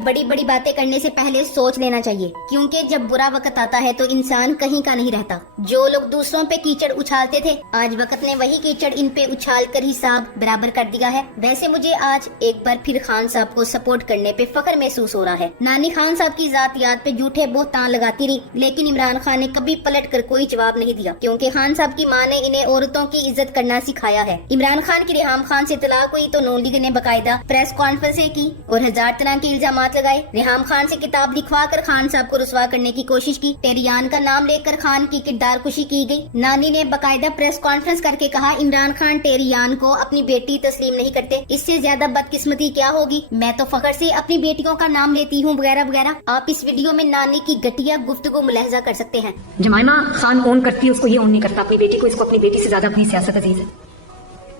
बड़ी बड़ी बातें करने से पहले सोच लेना चाहिए, क्योंकि जब बुरा वक्त आता है तो इंसान कहीं का नहीं रहता। जो लोग दूसरों पे कीचड़ उछालते थे, आज वक्त ने वही कीचड़ इन पे उछाल कर हिसाब बराबर कर दिया है। वैसे मुझे आज एक बार फिर खान साहब को सपोर्ट करने पे फख्र महसूस हो रहा है। नानी खान साहब की जात याद पे झूठे बोहतान लगाती रही, लेकिन इमरान खान ने कभी पलट कर कोई जवाब नहीं दिया, क्योंकि खान साहब की माँ ने इन्हें औरतों की इज्जत करना सिखाया है। इमरान खान की रेहाम खान से तलाक हुई तो नून लीग ने बाकायदा प्रेस कॉन्फ्रेंसें की और हजार तरह के इल्जामात लगाए। रेहाम खान से किताब लिखवा कर खान साहब को रुसवा करने की कोशिश की। टेरियान का नाम लेकर खान की किरदार कुशी की गई। नानी ने बाकायदा प्रेस कॉन्फ्रेंस करके कहा, इमरान खान टेरियान को अपनी बेटी तस्लीम नहीं करते, इससे ज्यादा बदकिस्मती क्या होगी। मैं तो फख्र से अपनी बेटियों का नाम लेती हूँ वगैरह वगैरह। आप इस वीडियो में नानी की घटिया गुफ्तगू मुलाहजा कर सकते हैं। जमाइमा खान ओन करती है, उसको ये ओन नहीं करता अपनी बेटी को। इसको अपनी बेटी से ज्यादा अपनी सियासत अजीज है।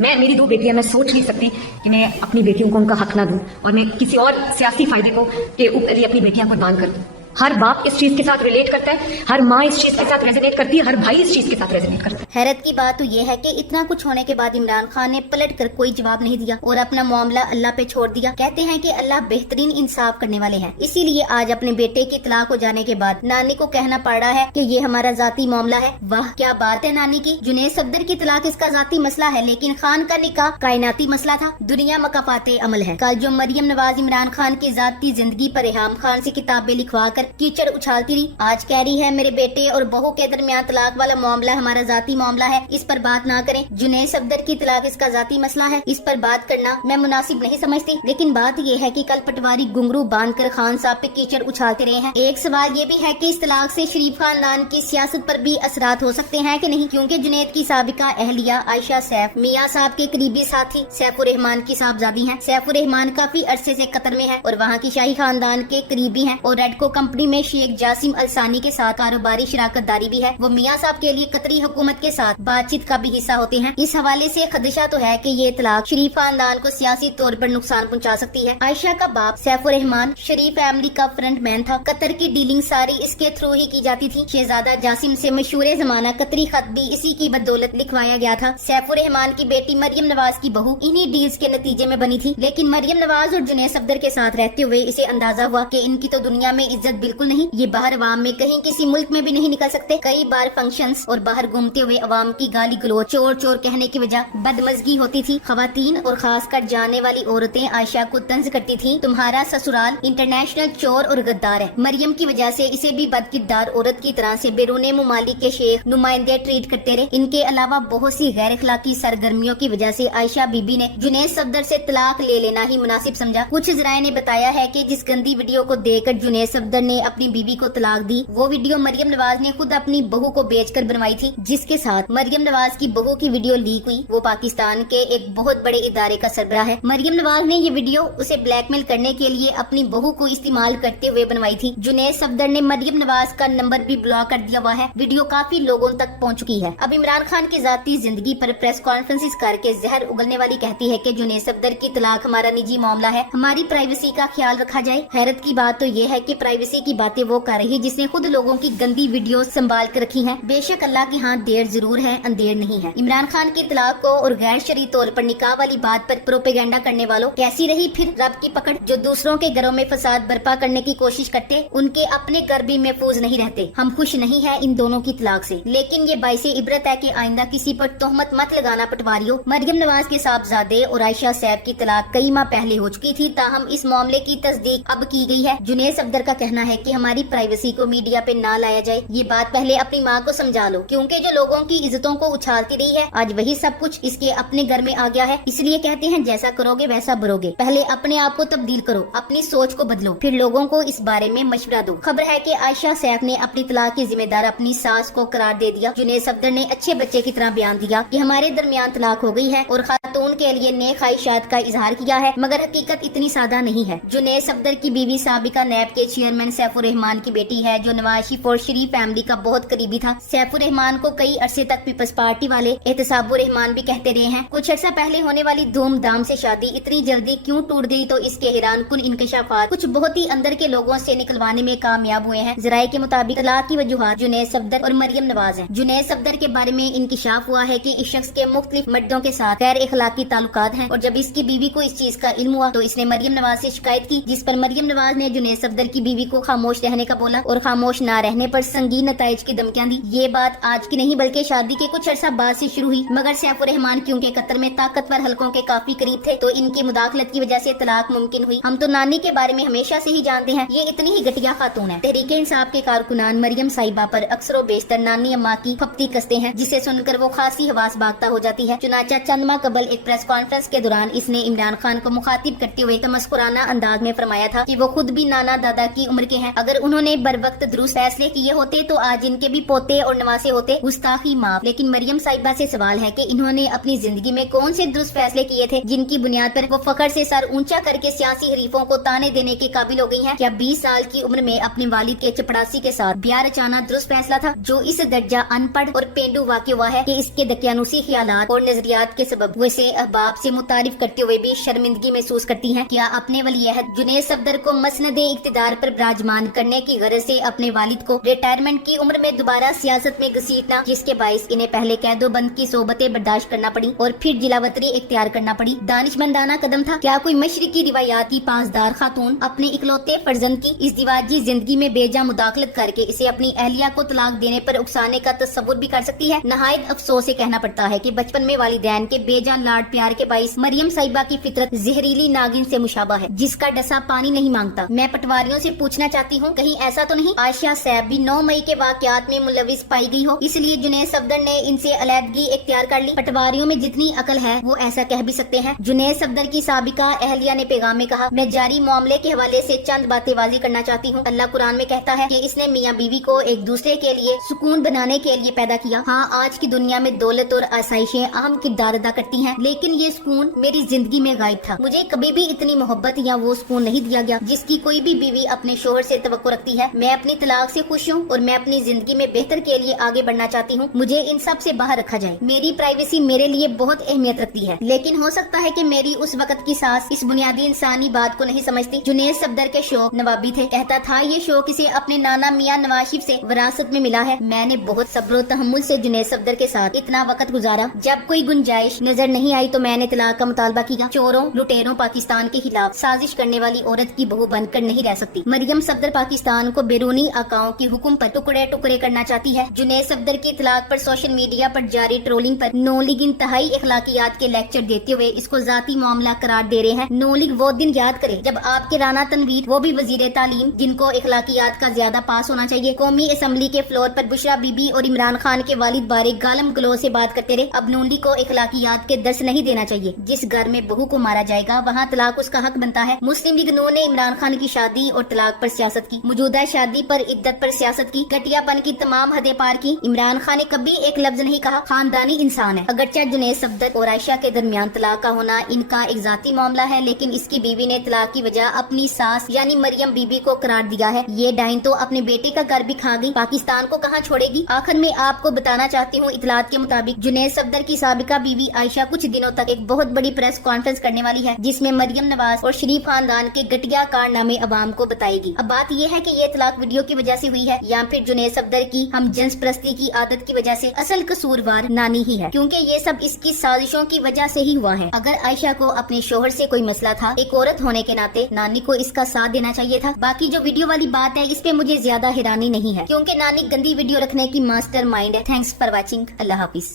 मेरी 2 बेटियां, मैं सोच नहीं सकती कि मैं अपनी बेटियों को उनका हक ना दूं और मैं किसी और सियासी फायदे को के ऊपर अपनी बेटियां कुर्बान कर दूं। हर बाप इस चीज के साथ रिलेट करता है, हर माँ इस चीज के साथ रेजोनेट करती है, हर भाई इस चीज के साथ रेजोनेट करता है। हैरत की बात तो ये है कि इतना कुछ होने के बाद इमरान खान ने पलट कर कोई जवाब नहीं दिया और अपना मामला अल्लाह पे छोड़ दिया। कहते हैं कि अल्लाह बेहतरीन इंसाफ करने वाले हैं, इसीलिए आज अपने बेटे की तलाक हो जाने के बाद नानी को कहना पड़ रहा है कि ये हमारा जाती मामला है। वाह क्या बात है नानी की। जुनैद सफदर की तलाक इसका जाती मसला है, लेकिन खान का निकाह कायनाती मसला था। दुनिया मकाफाते अमल है। कल जो मरियम नवाज इमरान खान की जाती जिंदगी पर रेहाम खान से किताबें लिखवा कर कीचड़ उछालती रही, आज कह रही है मेरे बेटे और बहू के दरमियान तलाक वाला मामला हमारा जाती मामला है, इस पर बात ना करें। जुनैद सफदर की तलाक इसका जाती मसला है, इस पर बात करना मैं मुनासिब नहीं समझती। लेकिन बात ये है कि कल पटवारी घुंघरू बांध कर खान साहब पे कीचड़ उछालते रहे हैं। एक सवाल ये भी है कि इस तलाक से शरीफ खानदान की सियासत पर भी असरात हो सकते हैं कि नहीं, क्योंकि जुनैद की साबिका अहलिया आयशा सैफ मियाँ साहब के करीबी साथी सैफुर रहमान की साहबजादी हैं। सैफुर रहमान काफी अरसे से कतर में है और वहाँ की शाही खानदान के करीबी हैं और रेडको कंपनी में शेख जासिम अलसानी के साथ कारोबारी शराकत दारी भी है। वो मियाँ साहब के लिए कतरी हुकूमत के साथ बातचीत का भी हिस्सा होते हैं। इस हवाले से खदशा तो है कि ये तलाक शरीफ खानदान को सियासी तौर पर नुकसान पहुंचा सकती है। आयशा का बाप सैफुर रहमान शरीफ फैमिली का फ्रंट मैन था। कतर की डीलिंग सारी इसके थ्रू ही की जाती थी। शहजादा जासिम से मशहूर जमाना कतरी खत भी इसी की बदौलत लिखवाया गया था। सैफुर रहमान की बेटी मरियम नवाज की बहू इन्हीं डील्स के नतीजे में बनी थी, लेकिन मरियम नवाज और जुनैद सफदर के साथ रहते हुए इसे अंदाजा हुआ कि इनकी तो दुनिया में इज्जत बिल्कुल नहीं, ये बाहर अवाम में कहीं किसी मुल्क में भी नहीं निकल सकते। कई बार फंक्शंस और बाहर घूमते हुए अवाम की गाली गलोच चोर चोर कहने की वजह बदमजगी होती थी। खवातीन और खासकर जाने वाली औरतें आयशा को तंज करती थी, तुम्हारा ससुराल इंटरनेशनल चोर और गद्दार है। मरियम की वजह से इसे भी बदकिरदार औरत की तरह से बैरूने मुमालिक के शेख नुमाइंदे ट्रीट करते रहे। इनके अलावा बहुत सी गैर अखलाकी सरगर्मियों की वजह से आयशा बीबी ने जुनैद सफदर से तलाक ले लेना ही मुनासिब समझा। कुछ जराये ने बताया है कि जिस गंदी वीडियो को देखकर जुनैद सफदर ने अपनी बीबी को तलाक दी, वो वीडियो मरियम नवाज ने खुद अपनी बहू को बेचकर बनवाई थी। जिसके साथ मरियम नवाज की बहू की वीडियो लीक हुई, वो पाकिस्तान के एक बहुत बड़े इदारे का सरबराह है। मरियम नवाज ने ये वीडियो उसे ब्लैकमेल करने के लिए अपनी बहू को इस्तेमाल करते हुए बनवाई थी। जुनैद सफदर ने मरियम नवाज का नंबर भी ब्लॉक कर दिया हुआ है। वीडियो काफी लोगों तक पहुंच चुकी है। अब इमरान खान की जाती जिंदगी पर प्रेस कॉन्फ्रेंस करके जहर उगलने वाली कहती है कि जुनैद सफदर की तलाक हमारा निजी मामला है, हमारी प्राइवेसी का ख्याल रखा जाए। हैरत की बात तो ये है कि प्राइवेसी की बातें वो कर रही जिसने खुद लोगों की गंदी वीडियो संभाल कर रखी है। बेशक अल्लाह के हाथ देर जरूर है, अंधेर नहीं है। इमरान खान की तलाक को और गैर शरई तौर पर निकाह वाली बात पर प्रोपेगेंडा करने वालों कैसी रही फिर रब की पकड़। जो दूसरों के घरों में फसाद बर्पा करने की कोशिश करते, उनके अपने घर भी महफूज नहीं रहते। हम खुश नहीं है इन दोनों की तलाक से, लेकिन ये बाइसे इबरत है कि आइंदा किसी पर तोहमत मत लगाना पटवारियों। मरियम नवाज के साहबजादे और आयशा सैफ की तलाक कई माह पहले हो चुकी थी, ताहम इस मामले की तस्दीक अब की गई है। जुनैद सफदर का कहना है कि हमारी प्राइवेसी को मीडिया पे ना लाया जाए। ये बात पहले अपनी माँ को समझा लो, क्योंकि जो लोगों की इज्जतों को उछालती रही है, आज वही सब कुछ इसके अपने घर में आ गया है। इसलिए कहते हैं जैसा करोगे वैसा भरोगे। पहले अपने आप को तब्दील करो, अपनी सोच को बदलो, फिर लोगों को इस बारे में मशवरा दो। खबर है कि आयशा सैफ ने अपनी तलाक की जिम्मेदार अपनी सास को करार दे दिया। जुनैद सफदर ने अच्छे बच्चे की तरह बयान दिया कि हमारे दरमियान तलाक हो गई है और खातून के लिए नेक ख्वाहिशात का इजहार किया है, मगर हकीकत इतनी सादा नहीं है। जुनैद सफदर की बीवी साबिका नैब के चेयरमैन सैफुर रहमान की बेटी है, जो नवाज शरीफ और शरीफ फैमिली का बहुत करीबी था। सैफुर रहमान को कई अरसे तक पीपल्स पार्टी वाले एहतसाबुर रहमान भी कहते रहे हैं। कुछ अर्सा पहले होने वाली धूमधाम से शादी इतनी जल्दी क्यों टूट गई, तो इसके हैरान कुन इंकशाफात कुछ बहुत ही अंदर के लोगों से निकलवाने में कामयाब हुए हैं। जराये के मुताबिक तलाक की वजूहात जुनैद सफदर और मरियम नवाज हैं। जुनैद सफदर के बारे में इंकशाफ हुआ है कि इस शख्स के मुख्तलिफ मर्दों के साथ गैर इखलाकी ताल्लुकात हैं, और जब इसकी बीवी को इस चीज का इल्म हुआ तो इसने मरियम नवाज से शिकायत की, जिस पर मरियम नवाज ने जुनैद सफदर की बीवी को खामोश रहने का बोला और खामोश न रहने पर संगीन नताइज की धमकियां दी। ये बात आज की नहीं बल्कि शादी के कुछ अरसा बाद से शुरू हुई, मगर सैफुर रहमान क्योंकि कतर में ताकतवर हलकों के काफी करीब थे तो इनकी मुदाखलत की वजह से तलाक मुमकिन हुई। हम तो नानी के बारे में हमेशा से ही जानते हैं, ये इतनी ही घटिया खातून है। तहरीके इंसाफ के कारकुनान मरियम साहिबा पर अक्सर बेशतर नानी अम्मा की फप्ती कसते हैं, जिसे सुनकर वो खासी हवास बागता हो जाती है। चुनाचा चंद माह कबल एक प्रेस कॉन्फ्रेंस के दौरान इसने इमरान खान को मुखातिब करते हुए तमस्कुराना अंदाज में फरमाया था कि वो खुद भी नाना दादा की उम्र के हैं, अगर उन्होंने बर वक्त दुरुस्त फैसले किए होते तो आज इनके भी पोते और नवासे होते। गुस्ताखी माफ। लेकिन मरियम साहिबा से सवाल है कि इन्होंने अपनी जिंदगी में कौन से दुरुस्त फैसले किए थे जिनकी बुनियाद पर वो फखर से सर ऊंचा करके सियासी हरीफों को ताने देने के काबिल हो गई हैं? क्या 20 साल की उम्र में अपने वालिद के चपड़ासी के साथ ब्याह रचाना दुरुस्त फैसला था, जो इस दर्जा अनपढ़ और पेंडू वाक़या हुआ है कि इसके दकियानुसी ख्यालात और नजरियात के सबब वो इसे अहबाब से मुतारिफ करते हुए भी शर्मिंदगी महसूस करती हैं? क्या अपने वलीअहद जुनैद सफदर को मसनदे इक्तिदार पर विराजमान करने की गरज से अपने वालिद को रिटायरमेंट की उम्र में दोबारा सियासत में घसीटना, जिसके बाइस इन्हें पहले कैदोबंद की सोबतें बर्दाश्त करना पड़ी और फिर जिलावतरी इख्तियार करना पड़ी, दानिशमंदाना कदम था? क्या कोई मशरिकी रिवायात की पासदार खातून अपने इकलौते फर्जंद की इज़्दिवाजी जिंदगी में बेजा मुदाखलत करके इसे अपनी अहलिया को तलाक देने पर उकसाने का तस्वुर भी कर सकती है? नहायत अफसोस से कहना पड़ता है कि बचपन में वालिदैन के बेजान लाड प्यार के बाइस मरियम साहिबा की फितरत जहरीली नागिन से मुशाबा है, जिसका डसा पानी नहीं मांगता। मैं पटवारियों से पूछना चाहती हूँ, कहीं ऐसा तो नहीं आयशा सैफ भी 9 मई के वाकयात में मुलविस पाई गई हो, इसलिए जुनैद सफदर ने इनसे अलहदगी इख्तियार कर ली? पटवारियों में जितनी अकल है वो ऐसा कह भी सकते हैं। जुनैद सफदर की साबिका अहलिया ने पैगाम में कहा, मैं जारी मामले के हवाले से चंद बातें वाज़ी करना चाहती हूँ। अल्लाह कुरान में कहता है कि इसने मियाँ बीवी को एक दूसरे के लिए सुकून बनाने के लिए पैदा किया। हाँ, आज की दुनिया में दौलत और आसाइशें अहम किरदार अदा करती हैं, लेकिन ये सुकून मेरी जिंदगी में गायब था। मुझे कभी भी इतनी मोहब्बत या वो सुकून नहीं दिया गया जिसकी कोई भी बीवी अपने शोहर से तवक्को रखती है। मैं अपनी तलाक से खुश हूँ और मैं अपनी जिंदगी में बेहतर के लिए आगे बढ़ना चाहती हूँ। मुझे इन सब से बाहर रखा जाए। मेरी प्राइवेसी मेरे लिए बहुत अहमियत रखती है, लेकिन हो सकता है कि मेरी उस वक्त की सास इस बुनियादी इंसानी बात को नहीं समझती। जुनैद सफदर के शौक नवाबी थे, कहता था ये शौक इसे अपने नाना मियाँ नवाज शरीफ से विरासत में मिला है। मैंने बहुत सब्र तहम्मुल से जुनैद सफदर के साथ इतना वक्त गुजारा, जब कोई गुंजाइश नजर नहीं आई तो मैंने तलाक का मुतालबा किया। चोरों लुटेरों पाकिस्तान के खिलाफ साजिश करने वाली औरत की बहू बनकर नहीं रह सकती। मरियम सफदर पाकिस्तान को बैरूनी आकाओं की हुक्म पर टुकड़े टुकड़े करना चाहती है। जुनैद सफदर की तलाक पर सोशल मीडिया पर जारी ट्रोलिंग पर नौ लीग इंतहाई अखलाकियात के लेक्चर देते हुए इसको जाती मामला करार दे रहे हैं। नौ लीग वो दिन याद करे जब आपके राना तनवीर, वो भी वजीर तालीम जिनको अखलाकियात का ज्यादा पास होना चाहिए, कौमी असम्बली के फ्लोर पर बुशरा बीबी और इमरान खान के वालिद बारे गालम गलो से बात करते रहे। अब नून लीग को अखलाकियात के दर्स नहीं देना चाहिए। जिस घर में बहू को मारा जाएगा वहाँ तलाक उसका हक बनता है। मुस्लिम लीग नून ने इमरान खान की शादी और तलाक पर सियासत की, मौजूदा शादी पर इद्दत पर सियासत की, घटियापन की तमाम हदें पार की। इमरान खान ने कभी एक लफ्ज नहीं कहा खानदानी इंसान है। अगरचे जुनैद सफदर और आयशा के दरमियान तलाक का होना इनका एक जाती मामला है, लेकिन इसकी बीवी ने तलाक की वजह अपनी सास यानी मरियम बीबी को करार दिया है। ये डाइन तो अपने बेटे का घर भी खा गई, पाकिस्तान को कहाँ छोड़ेगी। आखिर में आपको बताना चाहती हूँ, इतलात के मुताबिक जुनैद सफदर की साबिका बीवी आयशा कुछ दिनों तक एक बहुत बड़ी प्रेस कॉन्फ्रेंस करने वाली है, जिसमें मरियम नवाज और शरीफ खानदान के घटिया कारनामे अवाम को बताएगी। अब बात यह है कि ये तलाक वीडियो की वजह से हुई है या फिर जुनैद सफदर की हम जिन्स परस्ती की आदत की वजह से। असल कसूरवार नानी ही है, क्योंकि ये सब इसकी साजिशों की वजह से ही हुआ है। अगर आयशा को अपने शोहर से कोई मसला था, एक औरत होने के नाते नानी को इसका साथ देना चाहिए था। बाकी जो वीडियो वाली बात है इस पे मुझे ज्यादा हैरानी नहीं है, क्योंकि नानी गंदी वीडियो रखने की मास्टर माइंड है। Thanks for watching. Allah Hafiz.